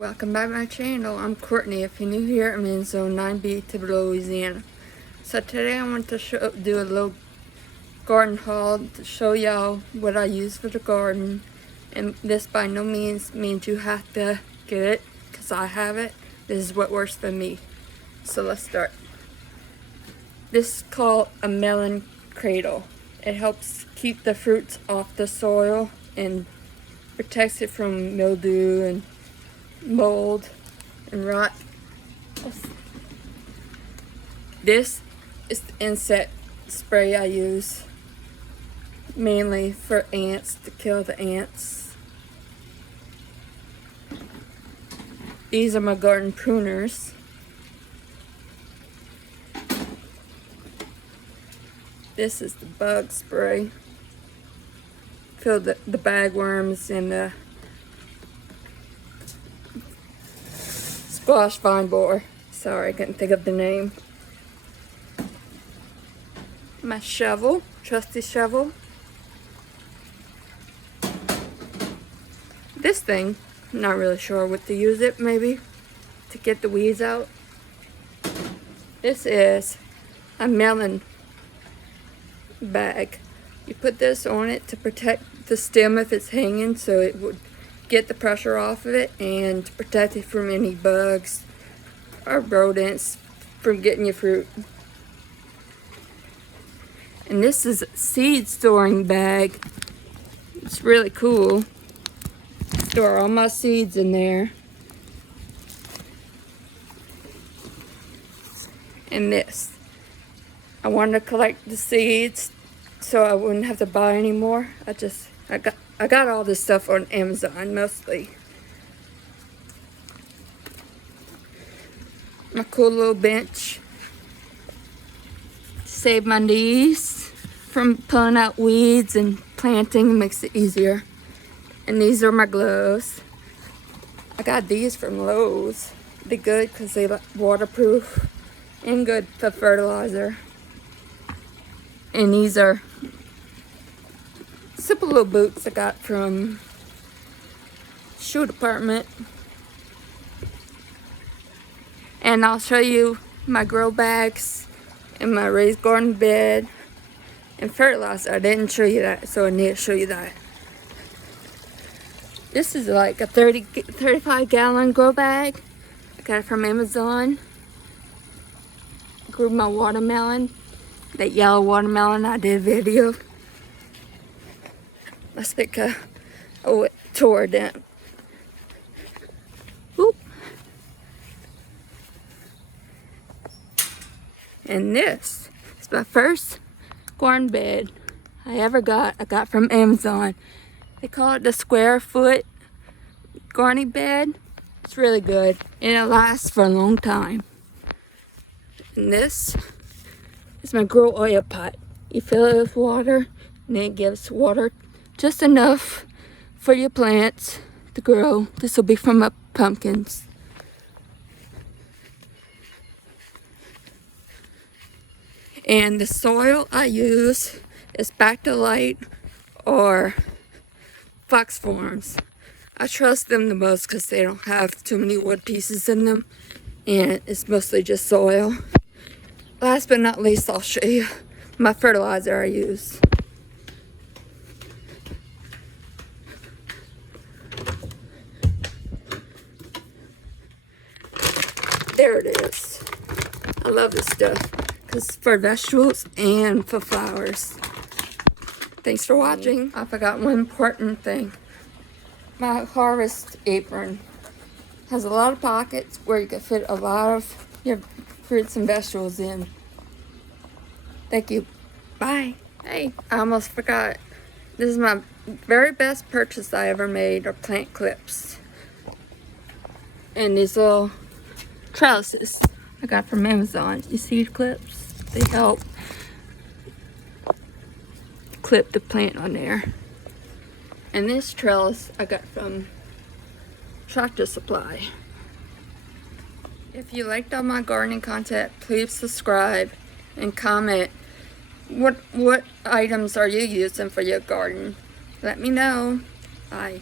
Welcome back to my channel. I'm Courtney. If you're new here, I'm in Zone 9B, Thibodaux, Louisiana. So today I want to do a little garden haul to show y'all what I use for the garden. And this by no means means you have to get it, because I have it. This is what works for me. So let's start. This is called a melon cradle. It helps keep the fruits off the soil and protects it from mildew and mold and rot. This is the insect spray I use mainly for ants, to kill the ants. These are my garden pruners. This is the bug spray. Kill the bagworms and the squash vine borer. Sorry, I couldn't think of the name. My shovel, trusty shovel. This thing, I'm not really sure what to use it, maybe to get the weeds out. This is a melon bag. You put this on it to protect the stem if it's hanging, so it would get the pressure off of it and to protect it from any bugs or rodents from getting your fruit. And this is a seed storing bag. It's really cool. Store all my seeds in there. And this, I wanted to collect the seeds so I wouldn't have to buy anymore. I got all this stuff on Amazon mostly. My cool little bench. Save my knees from pulling out weeds and planting, makes it easier. And these are my gloves. I got these from Lowe's. They're good because they're waterproof and good for fertilizer. And these are simple little boots I got from shoe department. And I'll show you my grow bags and my raised garden bed and fertilizer. I didn't show you that, so I need to show you that. This is like a 35 gallon grow bag. I got it from Amazon. Grew my watermelon, that yellow watermelon I did a video. Let's pick it tore down. Oop. And this is my first garden bed I ever got. I got from Amazon. They call it the square foot gardening bed. It's really good and it lasts for a long time. And this is my grow oil pot. You fill it with water and it gives water just enough for your plants to grow. This will be from my pumpkins. And the soil I use is Back to Light or Fox Farms. I trust them the most because they don't have too many wood pieces in them. And it's mostly just soil. Last but not least, I'll show you my fertilizer I use. There it is. I love this stuff because for vegetables and for flowers. Thanks for watching. I forgot one important thing. My harvest apron has a lot of pockets where you can fit a lot of your fruits and vegetables in. Thank you. Bye. Hey, I almost forgot. This is my very best purchase I ever made, are plant clips. And these little trellises I got from Amazon. You see clips? They help clip the plant on there. And this trellis I got from Tractor Supply. If you liked all my gardening content, please subscribe and comment what items are you using for your garden. Let me know. Bye.